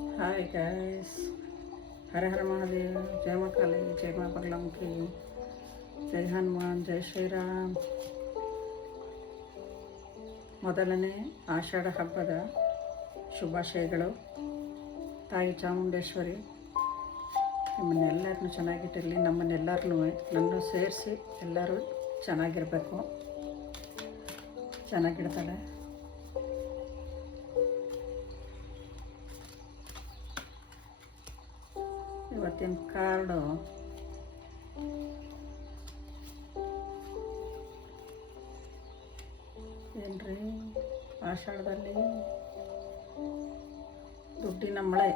Hi guys, हर हर महादेव, जय माँ काली, जय माँ बगलामुखी, जय हनुमान, जय ಶ್ರೀರಾಮ್. ಮೊದಲನೇ ಆಷಾಢ ಹಬ್ಬದ ಶುಭಾಶಯಗಳು. ತಾಯಿ ಚಾಮುಂಡೇಶ್ವರಿ ನಿಮ್ಮನ್ನೆಲ್ಲರನ್ನೂ ಚೆನ್ನಾಗಿಟ್ಟಿರಲಿ. ನಮ್ಮನ್ನೆಲ್ಲರನ್ನೂ ನನ್ನೂ ಸೇರಿಸಿ ಎಲ್ಲರೂ ಚೆನ್ನಾಗಿರಬೇಕು, ಚೆನ್ನಾಗಿಡ್ತಾಳೆ. ಇವತ್ತಿನ ಕಾರ್ಡು ಏನ್ರಿ, ಆಷಾಢದಲ್ಲಿ ದುಡ್ಡಿನ ಮಳೆ.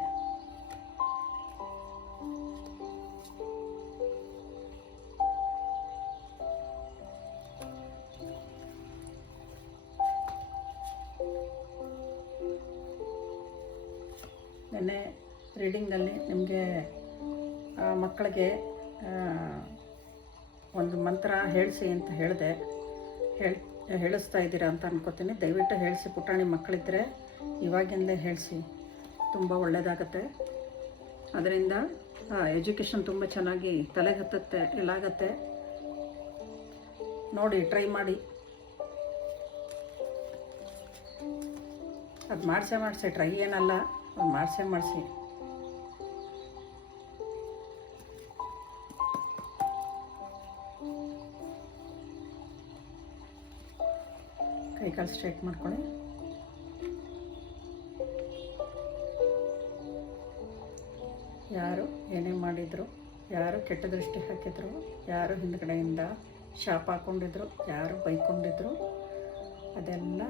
ನೆನ್ನೆ ರೀಡಿಂಗಲ್ಲಿ ನಿಮಗೆ ಮಕ್ಕಳಿಗೆ ಒಂದು ಮಂತ್ರ ಹೇಳಿಸಿ ಅಂತ ಹೇಳಿದೆ. ಹೇಳಿಸ್ತಾ ಇದ್ದೀರಾ ಅಂತ ಅನ್ಕೋತೀನಿ. ದಯವಿಟ್ಟು ಹೇಳಿಸಿ, ಪುಟಾಣಿ ಮಕ್ಕಳಿದ್ದರೆ ಇವಾಗಿಂದಲೇ ಹೇಳಿಸಿ, ತುಂಬ ಒಳ್ಳೆಯದಾಗತ್ತೆ. ಅದರಿಂದ ಎಜುಕೇಷನ್ ತುಂಬ ಚೆನ್ನಾಗಿ ತಲೆಗೆ ಹತ್ತುತ್ತೆ, ಎಲ್ಲಾಗತ್ತೆ. ನೋಡಿ, ಟ್ರೈ ಮಾಡಿ. ಅದು ಮಾಡಿಸಿ ಟ್ರೈ ಏನಲ್ಲ, ಅದು ಮಾಡಿಸಿ ಕೈಕಾಲು ಸ್ಟ್ರೈಟ್ ಮಾಡ್ಕೊಳ್ಳಿ. ಯಾರು ಏನೇ ಮಾಡಿದರು, ಯಾರು ಕೆಟ್ಟ ದೃಷ್ಟಿ ಹಾಕಿದ್ರು, ಯಾರು ಹಿಂದ್ಗಡೆಯಿಂದ ಶಾಪ ಹಾಕ್ಕೊಂಡಿದ್ರು, ಯಾರು ಬೈಕೊಂಡಿದ್ರು, ಅದೆಲ್ಲ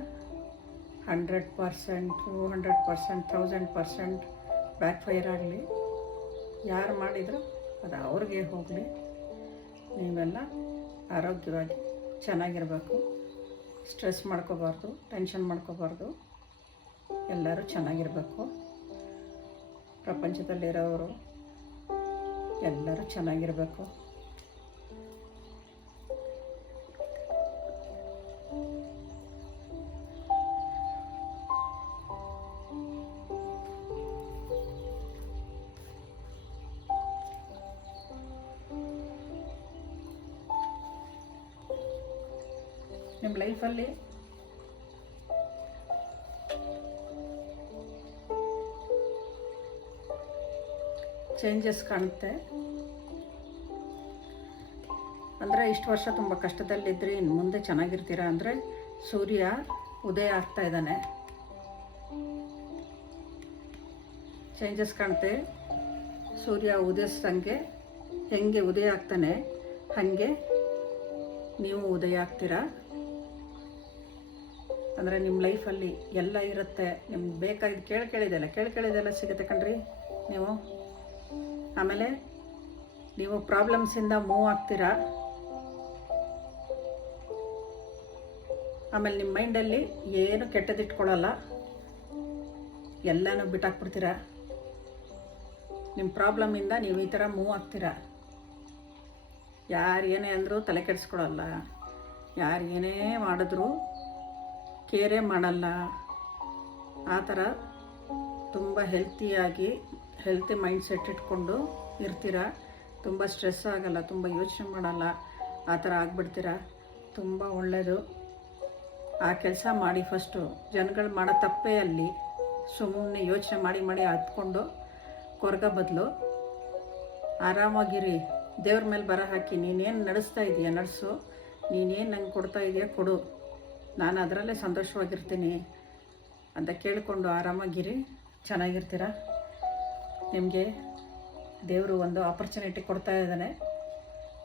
100%, 200%, 1000% ಬ್ಯಾಕ್ ಫೈರ್ ಆಗಲಿ. ಯಾರು ಮಾಡಿದ್ರು ಅದು ಅವ್ರಿಗೆ ಹೋಗಲಿ. ನೀವೆಲ್ಲ ಆರೋಗ್ಯವಾಗಿ ಚೆನ್ನಾಗಿರಬೇಕು. ಸ್ಟ್ರೆಸ್ ಮಾಡ್ಕೋಬಾರ್ದು, ಟೆನ್ಷನ್ ಮಾಡ್ಕೋಬಾರ್ದು. ಎಲ್ಲರೂ ಚೆನ್ನಾಗಿರಬೇಕು. ಪ್ರಪಂಚದಲ್ಲಿರೋರು ಎಲ್ಲರೂ ಚೆನ್ನಾಗಿರಬೇಕು. ನಿಮ್ಮ ಲೈಫಲ್ಲಿ ಚೇಂಜಸ್ ಕಾಣುತ್ತೆ. ಅಂದರೆ ಇಷ್ಟು ವರ್ಷ ತುಂಬ ಕಷ್ಟದಲ್ಲಿದ್ದರೆ ಇನ್ನು ಮುಂದೆ ಚೆನ್ನಾಗಿರ್ತೀರಾ. ಅಂದರೆ ಸೂರ್ಯ ಉದಯ ಆಗ್ತಾ ಇದ್ದಾನೆ, ಚೇಂಜಸ್ ಕಾಣುತ್ತೆ. ಸೂರ್ಯ ಉದಯಿಸ್ದಂಗೆ ಹೆಂಗೆ ಉದಯ ಆಗ್ತಾನೆ ಹಾಗೆ ನೀವು ಉದಯ ಆಗ್ತೀರಾ. ಅಂದರೆ ನಿಮ್ಮ ಲೈಫಲ್ಲಿ ಎಲ್ಲ ಇರುತ್ತೆ. ನಿಮ್ಗೆ ಬೇಕಾಗಿದ್ದು ಕೇಳಿದೆಲ್ಲ ಸಿಗುತ್ತೆ ಕಣ್ರಿ ನೀವು. ಆಮೇಲೆ ನೀವು ಪ್ರಾಬ್ಲಮ್ಸಿಂದ ಮೂವ್ ಆಗ್ತೀರಾ. ಆಮೇಲೆ ನಿಮ್ಮ ಮೈಂಡಲ್ಲಿ ಏನು ಕೆಟ್ಟದಿಟ್ಕೊಳ್ಳಲ್ಲ, ಎಲ್ಲನೂ ಬಿಟ್ಟಾಕ್ಬಿಡ್ತೀರಾ. ನಿಮ್ಮ ಪ್ರಾಬ್ಲಮಿಂದ ನೀವು ಈ ಥರ ಮೂವ್ ಆಗ್ತೀರಾ. ಯಾರು ಏನೇ ಅಂದರೂ ತಲೆ ಕೆಡಿಸ್ಕೊಳ್ಳಲ್ಲ, ಯಾರು ಏನೇ ಮಾಡಿದ್ರೂ ಕೇರೇ ಮಾಡಲ್ಲ. ಆ ಥರ ತುಂಬ ಹೆಲ್ತಿ ಮೈಂಡ್ಸೆಟ್ ಇಟ್ಕೊಂಡು ಇರ್ತೀರ. ತುಂಬ ಸ್ಟ್ರೆಸ್ ಆಗಲ್ಲ, ತುಂಬ ಯೋಚನೆ ಮಾಡಲ್ಲ. ಆ ಥರ ಆಗಿಬಿಡ್ತೀರ. ತುಂಬ ಒಳ್ಳೆಯದು. ಆ ಕೆಲಸ ಮಾಡಿ. ಫಸ್ಟು ಜನಗಳು ಮಾಡೋ ತಪ್ಪೇ ಅಲ್ಲಿ. ಸುಮ್ಮನೆ ಯೋಚನೆ ಮಾಡಿ ಹತ್ಕೊಂಡು ಕೊರಗ ಬದಲು ಆರಾಮಾಗಿರಿ. ದೇವ್ರ ಮೇಲೆ ಬರ ಹಾಕಿ, ನೀನೇನು ನಡೆಸ್ತಾ ಇದೆಯಾ ನಡೆಸು, ನೀನೇನು ನಂಗೆ ಕೊಡ್ತಾ ಇದೆಯಾ ಕೊಡು, ನಾನು ಅದರಲ್ಲೇ ಸಂತೋಷವಾಗಿರ್ತೀನಿ ಅಂತ ಕೇಳಿಕೊಂಡು ಆರಾಮಾಗಿರಿ, ಚೆನ್ನಾಗಿರ್ತೀರ. ನಿಮಗೆ ದೇವರು ಒಂದು ಆಪರ್ಚುನಿಟಿ ಕೊಡ್ತಾ ಇದ್ದಾನೆ.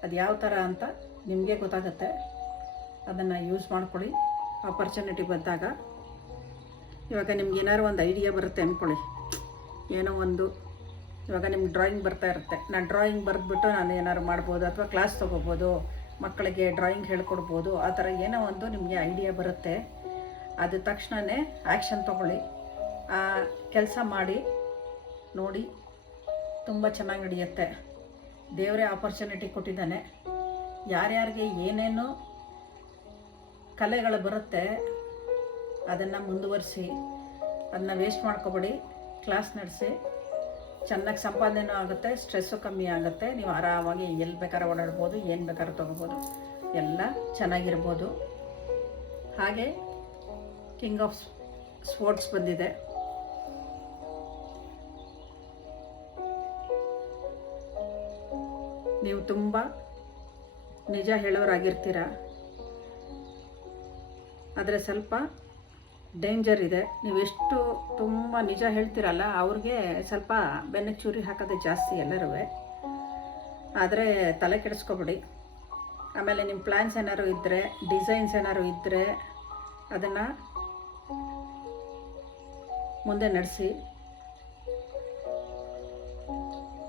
ಅದು ಯಾವ ಥರ ಅಂತ ನಿಮಗೆ ಗೊತ್ತಾಗುತ್ತೆ. ಅದನ್ನು ಯೂಸ್ ಮಾಡ್ಕೊಳ್ಳಿ ಆಪರ್ಚುನಿಟಿ ಬಂದಾಗ. ಇವಾಗ ನಿಮ್ಗೆ ಏನಾದ್ರು ಒಂದು ಐಡಿಯಾ ಬರುತ್ತೆ ಅಂದ್ಕೊಳ್ಳಿ, ಏನೋ ಒಂದು. ಇವಾಗ ನಿಮ್ಗೆ ಡ್ರಾಯಿಂಗ್ ಬರ್ತಾ ಇರುತ್ತೆ. ನಾನು ಡ್ರಾಯಿಂಗ್ ಬರೆದ್ಬಿಟ್ಟು ನಾನು ಏನಾದ್ರು ಮಾಡ್ಬೋದು, ಅಥವಾ ಕ್ಲಾಸ್ ತೊಗೋಬೋದು, ಮಕ್ಕಳಿಗೆ ಡ್ರಾಯಿಂಗ್ ಹೇಳ್ಕೊಡ್ಬೋದು. ಆ ಥರ ಏನೋ ಒಂದು ನಿಮಗೆ ಐಡಿಯಾ ಬರುತ್ತೆ. ಅದು ತಕ್ಷಣವೇ ಆ್ಯಕ್ಷನ್ ತೊಗೊಳ್ಳಿ. ಆ ಕೆಲಸ ಮಾಡಿ ನೋಡಿ, ತುಂಬ ಚೆನ್ನಾಗಿ ನಡೆಯುತ್ತೆ. ದೇವರೇ ಆಪರ್ಚುನಿಟಿ ಕೊಟ್ಟಿದ್ದಾನೆ. ಯಾರ್ಯಾರಿಗೆ ಏನೇನು ಕಲೆಗಳು ಬರುತ್ತೆ ಅದನ್ನು ಮುಂದುವರಿಸಿ, ಅದನ್ನ ವೇಸ್ಟ್ ಮಾಡ್ಕೊಬೇಡಿ. ಕ್ಲಾಸ್ ನಡೆಸಿ ಚೆನ್ನಾಗಿ ಸಂಪಾದನೆಯೂ ಆಗುತ್ತೆ, ಸ್ಟ್ರೆಸ್ಸು ಕಮ್ಮಿ ಆಗುತ್ತೆ. ನೀವು ಆರಾಮಾಗಿ ಎಲ್ಲಿ ಬೇಕಾದ್ರೆ ಓಡಾಡ್ಬೋದು, ಏನು ಬೇಕಾದ್ರೂ ತೊಗೋಬೋದು, ಎಲ್ಲ ಚೆನ್ನಾಗಿರ್ಬೋದು. ಹಾಗೆ ಕಿಂಗ್ ಆಫ್ ಸ್ಪೋರ್ಟ್ಸ್ ಬಂದಿದೆ. ನೀವು ತುಂಬ ನಿಜ ಹೇಳೋರಾಗಿರ್ತೀರ, ಆದರೆ ಸ್ವಲ್ಪ ಡೇಂಜರ್ ಇದೆ. ನೀವು ಎಷ್ಟು ತುಂಬ ನಿಜ ಹೇಳ್ತೀರಲ್ಲ ಅವ್ರಿಗೆ ಸ್ವಲ್ಪ ಬೆನ್ನಿಗೆ ಚೂರಿ ಹಾಕೋದೇ ಜಾಸ್ತಿ ಎಲ್ಲರೂ. ಆದರೆ ತಲೆ ಕೆಡಿಸ್ಕೊಬೇಡಿ. ಆಮೇಲೆ ನಿಮ್ಮ ಪ್ಲ್ಯಾನ್ಸ್ ಏನಾದ್ರು ಇದ್ದರೆ, ಡಿಸೈನ್ಸ್ ಏನಾದ್ರು ಇದ್ದರೆ ಅದನ್ನು ಮುಂದೆ ನಡೆಸಿ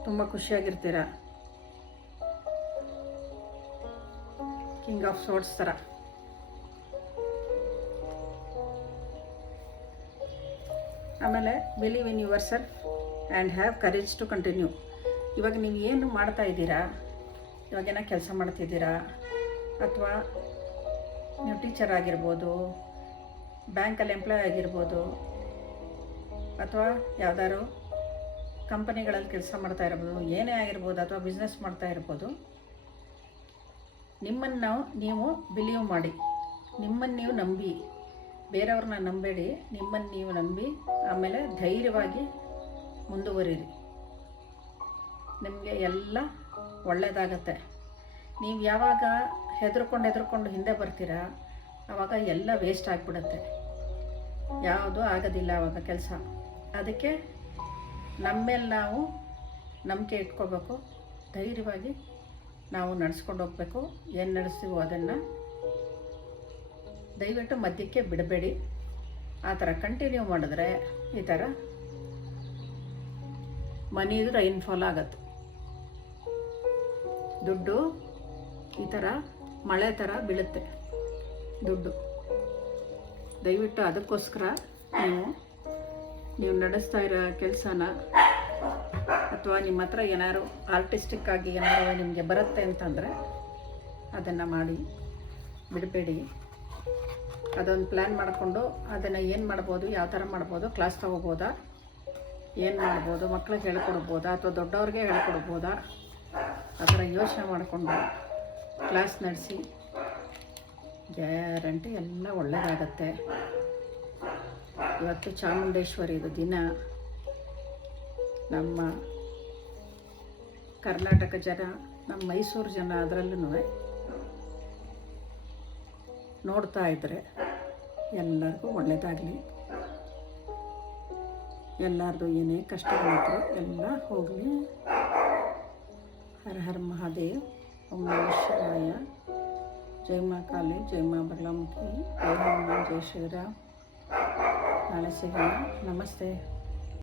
ತುಂಬ ಖುಷಿಯಾಗಿರ್ತೀರ. ಕಿಂಗ್ ಆಫ್ ಸ್ವೋರ್ಡ್ಸ್ ಥರ. ಆಮೇಲೆ believe in yourself and have courage to continue. ಇವಾಗ ನೀವು ಏನು ಮಾಡ್ತಾ ಇದ್ದೀರಾ, ಇವಾಗೇನೋ ಕೆಲಸ ಮಾಡ್ತಿದ್ದೀರಾ, ಅಥವಾ ನೀವು ಟೀಚರ್ ಆಗಿರ್ಬೋದು, ಬ್ಯಾಂಕಲ್ಲಿ ಎಂಪ್ಲಾಯ್ ಆಗಿರ್ಬೋದು, ಅಥವಾ ಯಾವ್ದಾದ್ರು ಕಂಪನಿಗಳಲ್ಲಿ ಕೆಲಸ ಮಾಡ್ತಾ ಇರ್ಬೋದು, ಏನೇ ಆಗಿರ್ಬೋದು, ಅಥವಾ ಬಿಸ್ನೆಸ್ ಮಾಡ್ತಾ ಇರ್ಬೋದು. ನಿಮ್ಮನ್ನು ನೀವು ಬಿಲೀವ್ ಮಾಡಿ, ನಿಮ್ಮನ್ನು ನೀವು ನಂಬಿ, ಬೇರೆಯವ್ರನ್ನ ನಂಬೇಡಿ, ನಿಮ್ಮನ್ನು ನೀವು ನಂಬಿ ಆಮೇಲೆ ಧೈರ್ಯವಾಗಿ ಮುಂದುವರಿರಿ. ನಿಮಗೆ ಎಲ್ಲ ಒಳ್ಳೆಯದಾಗತ್ತೆ. ನೀವು ಯಾವಾಗ ಹೆದರ್ಕೊಂಡು ಹಿಂದೆ ಬರ್ತೀರಾ ಆವಾಗ ಎಲ್ಲ ವೇಸ್ಟ್ ಆಗಿಬಿಡುತ್ತೆ, ಯಾವುದೂ ಆಗೋದಿಲ್ಲ ಆವಾಗ ಕೆಲಸ. ಅದಕ್ಕೆ ನಮ್ಮ ಮೇಲೆ ನಾವು ನಂಬಿಕೆ ಇಟ್ಕೋಬೇಕು, ಧೈರ್ಯವಾಗಿ ನಾವು ನಡೆಸ್ಕೊಂಡು ಹೋಗಬೇಕು. ಏನು ನಡೆಸ್ತೀವೋ ಅದನ್ನು ದಯವಿಟ್ಟು ಮಧ್ಯಕ್ಕೆ ಬಿಡಬೇಡಿ. ಆ ಥರ ಕಂಟಿನ್ಯೂ ಮಾಡಿದ್ರೆ ಈ ಥರ ಮನಿದು ರೈನ್ಫಾಲ್ ಆಗುತ್ತೆ. ದುಡ್ಡು ಈ ಥರ ಮಳೆ ಥರ ಬೀಳುತ್ತೆ ದುಡ್ಡು. ದಯವಿಟ್ಟು ಅದಕ್ಕೋಸ್ಕರ ನೀವು ನಡೆಸ್ತಾ ಇರೋ ಕೆಲಸನ, ಅಥವಾ ನಿಮ್ಮ ಹತ್ರ ಏನಾದ್ರು ಆರ್ಟಿಸ್ಟಿಕ್ಕಾಗಿ ಏನಾದ್ರು ನಿಮಗೆ ಬರುತ್ತೆ ಅಂತಂದರೆ ಅದನ್ನು ಮಾಡಿ ಬಿಡಬೇಡಿ. ಅದೊಂದು ಪ್ಲ್ಯಾನ್ ಮಾಡಿಕೊಂಡು ಅದನ್ನು ಏನು ಮಾಡ್ಬೋದು, ಯಾವ ಥರ ಮಾಡ್ಬೋದು, ಕ್ಲಾಸ್ ತೊಗೋಬೋದಾ, ಏನು ಮಾಡ್ಬೋದು, ಮಕ್ಳಿಗೆ ಹೇಳ್ಕೊಡ್ಬೋದಾ ಅಥವಾ ದೊಡ್ಡವ್ರಿಗೆ ಹೇಳ್ಕೊಡ್ಬೋದಾ, ಆ ಥರ ಯೋಚನೆ ಮಾಡಿಕೊಂಡು ಕ್ಲಾಸ್ ನಡೆಸಿ. ಗ್ಯಾರಂಟಿ ಎಲ್ಲ ಒಳ್ಳೆಯದಾಗತ್ತೆ. ಇವತ್ತು ಚಾಮುಂಡೇಶ್ವರಿದು ದಿನ. ನಮ್ಮ ಕರ್ನಾಟಕ ಜನ, ನಮ್ಮ ಮೈಸೂರು ಜನ ಅದರಲ್ಲೂ ನೋಡ್ತಾ ಇದ್ದರೆ ಎಲ್ಲರಿಗೂ ಒಳ್ಳೆಯದಾಗಲಿ. ಎಲ್ಲರದು ಏನೇ ಕಷ್ಟಗಳಿದ್ರು ಎಲ್ಲ ಹೋಗಲಿ. ಹರ ಹರ ಮಹಾದೇವ್. ಓಂ ನಮಃ ಶಿವಾಯ. ಜೈ ಮಾ ಕಾಳಿ, ಜೈ ಮಾ ಬಗಲಾಮುಖಿ, ಜೈ ಹನುಮಾನ್, ಜೈ ಶ್ರೀರಾಮ್. ನಾಳೆ ಸಿಗೋಣ. ನಮಸ್ತೆ.